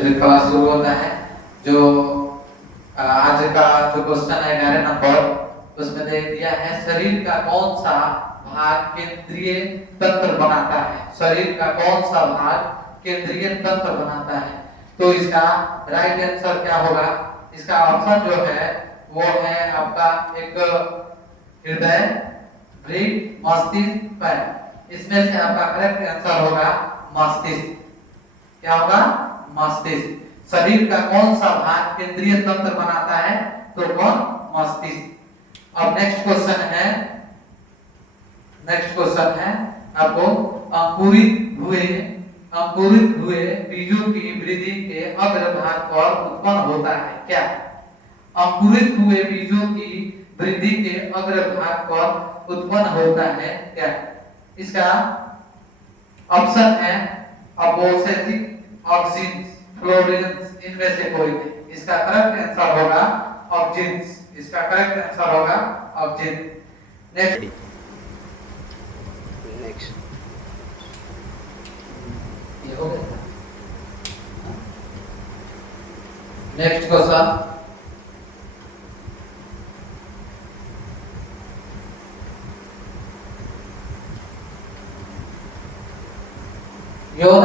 फिर क्लास शुरू होता है। जो आज का जो क्वेश्चन है 11 नंबर, उसमें दे दिया है शरीर का कौन सा भाग केंद्रीय तंत्र बनाता है। शरीर का कौन सा भाग केंद्रीय तंत्र बनाता है। तो इसका राइट आंसर क्या होगा? इसका ऑप्शन जो है वो है आपका एक हृदय, वृक्क, मस्तिष्क, पैर। इसमें से आपका करेक्ट आंसर होगा मस्तिष्क। क्या होगा? मस्तिष्क। शरीर का कौन सा भाग केंद्रीय तंत्र बनाता है? तो कौन? मस्तिष्क। अब नेक्स्ट क्वेश्चन है आपको अंकुरित हुए बीजों की वृद्धि के अग्रभाग पर उत्पन्न होता है क्या? अंकुरित हुए बीजों की वृद्धि के अग्रभाग पर उत्पन्न होता है क्या? इसका ऑप्शन है अबोसेटिक, ऑक्सिन्स, फ्लोरेंस, इनमें से कोई नहीं। इसका करेक्ट आंसर होगा ऑक्सिन्स। इसका करेक्ट आंसर होगा ऑक्सिन्स। नेक्स्ट ये हो गया। नेक्स्ट क्वेश्चन, यौन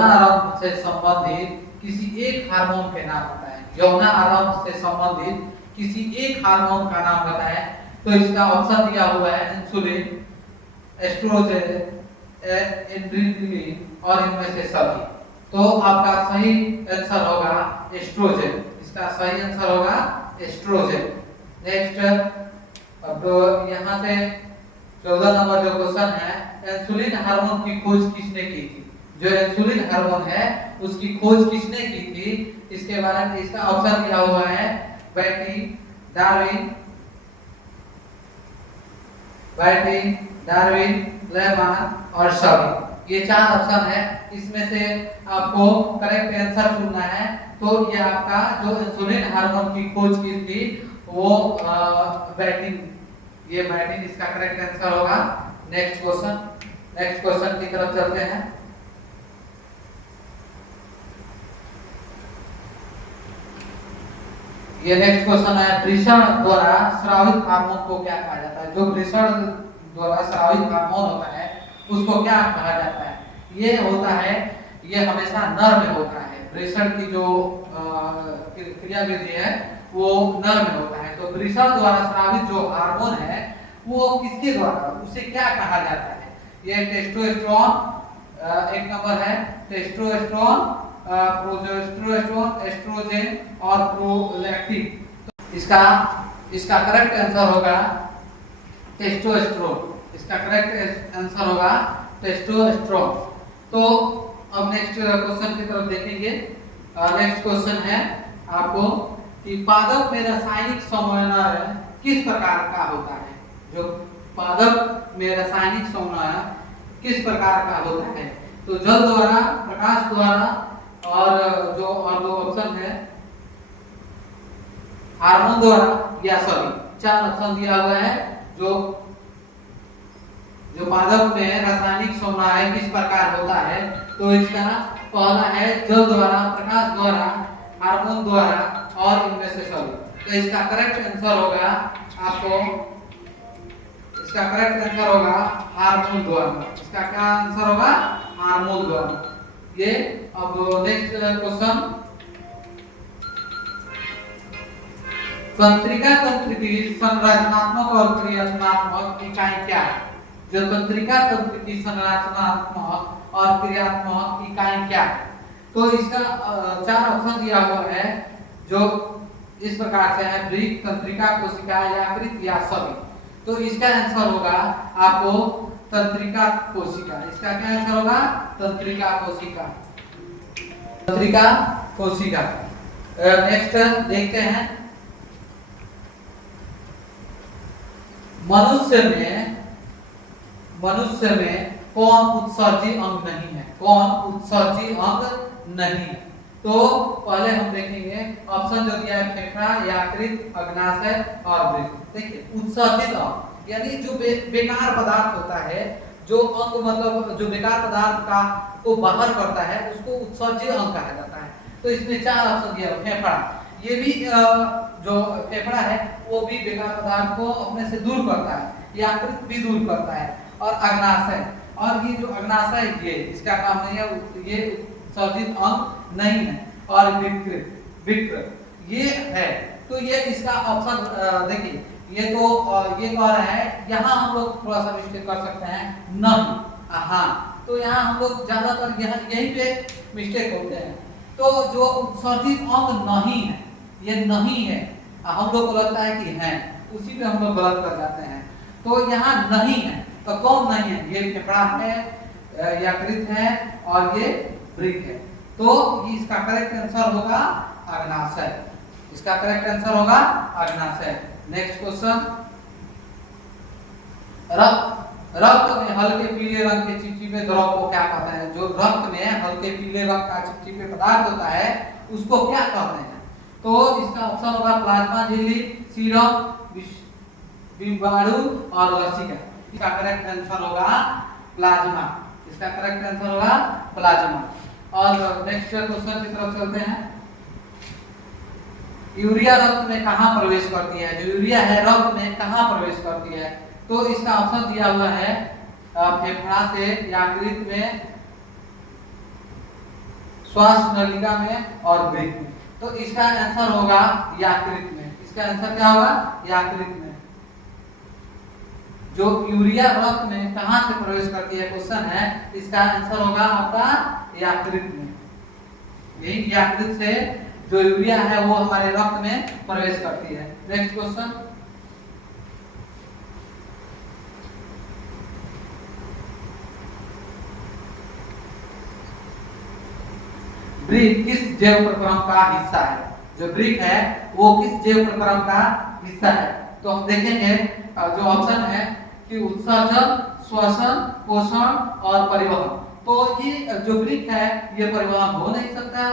आरंभ से संबंधित किसी एक हार्मोन के नाम बताएं। यौन आरंभ से संबंधित किसी एक हार्मोन का नाम बताएं। तो इसका ऑप्शन दिया हुआ है इंसुलिन, एस्ट्रोजन, एड्रेनलिन और इनमें से सभी। तो आपका सही आंसर होगा एस्ट्रोजन। इसका सही आंसर होगा एस्ट्रोजन। नेक्स्ट, अब तो यहाँ से 14 नंबर जो क्वेश्चन है, इंसुलिन हार्मोन की खोज किसने की थी? जो इंसुलिन हार्मोन है उसकी खोज किसने की थी? इसके बारे में इसका ऑप्शन दिया हुआ है डार्विन, लेमन और सभी। ये 4 ऑप्शन है। इसमें से आपको करेक्ट आंसर चुनना है। तो ये आपका जो इंसुलिन हार्मोन की खोज की थी वो ये बैटिंग इसका करेक्ट आंसर होगा। नेक्स्ट क्वेश्चन की तरफ चलते हैं। ये नेक्स्ट क्वेश्चन है, वृषण द्वारा स्रावित हार्मोन को क्या कहा जाता है? जो वृषण द्वारा स्रावित हार्मोन होता है उसको क्या कहा जाता है? ये होता है, ये हमेशा नर में होता है। वृषण की जो क्रियाविधि है वो नर में होता है। तो वृषण द्वारा स्रावित जो हार्मोन है वो किसके द्वारा, उसे क्या कहा जाता है? ये टेस्टोस्टेरोन एक नंबर है, टेस्टोस्टेरोन, प्रोजेस्टेरोन, एस्ट्रोजन और प्रोलैक्टिन। तो इसका करेक्ट आंसर होगा टेस्टोस्टेरोन। इसका करेक्ट आंसर होगा टेस्टोस्टेरोन। तो अब नेक्स्ट क्वेश्चन की तरफ देखेंगे। नेक्स्ट क्वेश्चन है आपको कि पादप में रासायनिक समन्वय किस प्रकार का होता है? जो पादप में रासायनिक समन्वय किस प्रकार का होता है? तो जल द्वारा, प्रकाश द्वारा और दो ऑप्शन है हार्मोन द्वारा या सभी। 4 ऑप्शन दिया हुआ है। जो पादप में रासायनिक समन्वय किस प्रकार होता है? तो इसका पहला है जल द्वारा, प्रकाश द्वारा, हार्मोन द्वारा और इनमें से सभी। तो इसका करेक्ट आंसर होगा हार्मोन द्वारा। इसका क्या आंसर होगा? हार्मोन द्वारा। ये अब नेक्स्ट क्वेश्चन, तंत्रिका तंत्र की संरचनात्मक और क्रियात्मक इकाई क्या है? जो तंत्रिका तंत्र की संरचनात्मक और क्रियात्मक इकाई क्या है? तो इसका 4 ऑप्शन दिया हुआ है जो इस प्रकार से है, वृक्क, तंत्रिका, कोशिका, यकृत या सभी। तो इसका आंसर होगा आपको तंत्रिका कोशिका। इसका क्या आंसर होगा? तंत्रिका कोशिका। नेक्स्ट देखते हैं, मनुष्य में कौन उत्सर्जी अंग नहीं है? कौन उत्सर्जी अंग नहीं है? तो पहले हम देखेंगे ऑप्शन जो दिया है फेफड़ा, यकृत, अग्नाशय और वृक्क। देखिए उत्सर्जित अंग यानी जो बेकार पदार्थ होता है, जो अंग मतलब जो बेकार पदार्थ का को बाहर करता है उसको उत्सर्जित अंग कहा जाता है। तो इसमें 4 ऑप्शन दिया है। फेफड़ा, ये भी जो फेफड़ा है वो भी बेकार पदार्थ को अपने से दूर करता है, यकृत भी दूर करता है। और अग्नाशय, और ये जो अग्नाशय ये इसका काम नहीं है, ये उत्सर्जित अंग नहीं है। और विक्र ये है। तो ये इसका ऑप्शन देखिए, ये तो ये कह रहा है, यहाँ हम लोग थोड़ा सा मिस्टेक कर सकते हैं, नहीं। हाँ, तो यहाँ हम लोग ज्यादातर यहीं पे मिस्टेक होते हैं। तो जो उत्सर्जित अंग नहीं है, ये नहीं है, हम लोग को लगता है कि है, उसी पे हम लोग गलत कर जाते हैं। तो यहाँ नहीं है, तो कौन नहीं है? ये फेफड़ा है, यकृत है और ये वृक्क है। तो इसका करेक्ट आंसर होगा अग्नाशय। इसका करेक्ट आंसर होगा अग्नाशय। नेक्स्ट क्वेश्चन, रक्त में हल्के पीले रंग के चिपचिपे द्रव को क्या कहते हैं? जो रक्त में हल्के पीले रंग का चिपचिपे पदार्थ होता है उसको क्या कहते हैं? तो इसका ऑप्शन होगा प्लाज्मा झिल्ली, सीरम, बिंबाणु और लसिका। इसका करेक्ट आंसर होगा प्लाज्मा। इसका करेक्ट आंसर होगा प्लाज्मा। और नेक्स्ट क्वेश्चन की तरफ चलते हैं। यूरिया रक्त में कहां प्रवेश करती है? जो यूरिया है रक्त में कहां प्रवेश करती है? तो इसका ऑप्शन दिया हुआ है फेफड़ा से, यकृत में, श्वास नलिका में और वृक्क में। तो इसका आंसर होगा यकृत में। इसका आंसर क्या होगा? यकृत में। जो यूरिया रक्त में कहां से प्रवेश करती है क्वेश्चन है, इसका आंसर होगा आपका यकृत में। यही यकृत से जो यूरिया है वो हमारे रक्त में प्रवेश करती है। नेक्स्ट क्वेश्चन, वृक्क किस जैव प्रक्रम का हिस्सा है? जो वृक्क है वो किस जैव प्रक्रम का हिस्सा है? तो हम देखेंगे जो ऑप्शन है कि उत्सर्जन, श्वसन, पोषण और परिवहन। तो ये जो वृक्क है ये परिवहन हो नहीं सकता,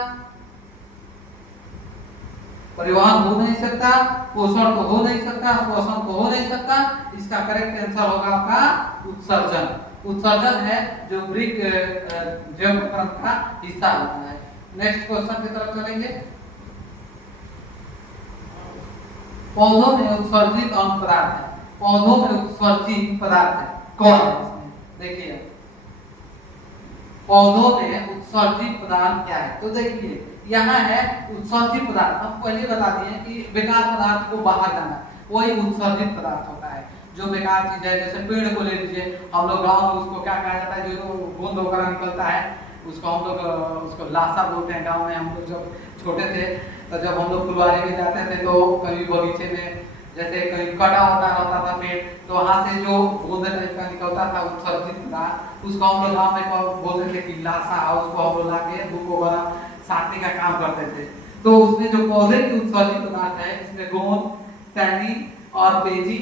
परिवहन हो नहीं सकता, पोषण तो हो नहीं सकता, श्वसन तो हो नहीं सकता। इसका करेक्ट आंसर होगा आपका उत्सर्जन। उत्सर्जन है जो वृक्क जैव प्रक्रम का हिस्सा होता है। नेक्स्ट क्वेश्चन की तरफ चलेंगे। पौधों में उत्सर्जित अंग पदार्थ है, पौधों में उत्सर्जित पदार्थ है कौन है? इसमें देखिए पौधों में उत्सर्जित पदार्थ क्या है? तो देखिए यहाँ है उत्सर्जित पदार्थ। हम पहले बता दिए कि बेकार पदार्थ को बाहर जाना, वही उत्सर्जित पदार्थ होता है। जो बेकार चीज है, जैसे पेड़ को ले लीजिए, हम लोग गाँव में उसको क्या कहा जाता है, जो गोंद वगैरह निकलता है उसको हम लोग उसको लाशा बोलते हैं। गाँव में हम लोग जब छोटे थे तो जब हम लोग फुलवारी में जाते थे तो कभी बगीचे में जैसे कहीं कटा होता रहता था पेड़, तो वहाँ से जो गोंद टाइप का निकलता था उत्सर्जित पदार्थ, उसको हम लोग गाँव में बोलते थे कि लाशा, उसको हम लोग ला के धूप वगैरह साटने का काम करते थे। तो उसमें जो पौधे की उत्सर्जित पदार्थ है इसमें गोंद, टहनी और पेजी